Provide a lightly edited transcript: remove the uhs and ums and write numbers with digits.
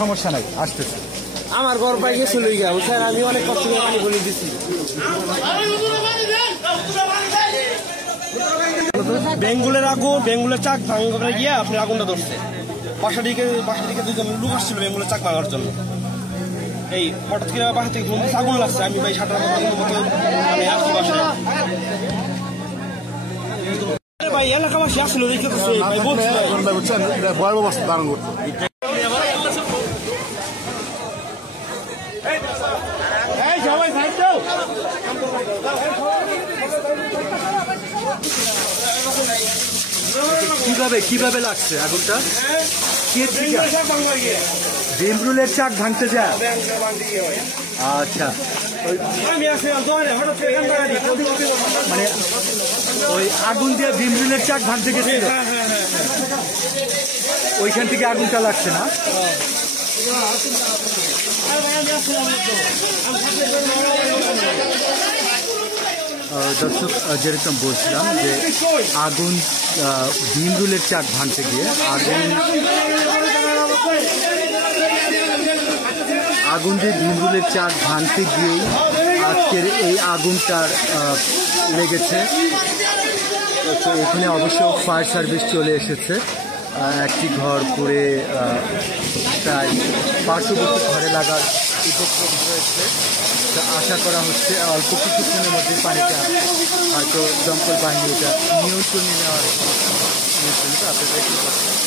সমস্যা নাই, আসতেছে। আমার ঘর পাই গেছে লই গা, স্যার আমি অনেক কষ্ট করে পানি বলে দিছি। বেঙ্গুলের আগুন, বেঙ্গুলের চাক ভাঙা গিয়ে আপনার আগুনটা ধরছে। বাসা দিকে দুজন লোক আসছিল বেঙ্গুলের চাক ভাঙার জন্য। এই হঠাৎ করে বাসা থেকে আগুন লাগছে, আমি ভাই সাঁতার মতো আমি আসছি বাসায়। ভাই এলাকাবাসী আসছিল দেখতে ভাই বলছেন ভয়াবহ অবস্থা ধারণ করছে। কিভাবে লাগছে আগুনটা? ভীমরুলের চাক ভাঙতে যায়। আচ্ছা, মানে ওই আগুন দিয়ে ভীমরুলের চাক ভাঙতে গেছিল, ওইখান থেকে আগুনটা লাগছে না? দর্শক, যেরকম বলছিলাম যে আগুন ভীমরুলের চাক ভাঙতে গিয়ে আগুন দিয়ে ভীমরুলের চাক ভাঙতে গিয়েই আজকের এই আগুনটার লেগেছে। এখানে অবশ্য ফায়ার সার্ভিস চলে এসেছে। একটি ঘর পুড়ে প্রায় পার্শ্ববর্তী ঘরে লাগার উপক্রম হয়েছে। আশা করা হচ্ছে অল্প কিছুক্ষণের মধ্যে পানিটা হয়তো দমকল বাহিনী এটা নিয়ন্ত্রণে নেওয়ার আপনাদের দেখতে পাচ্ছেন।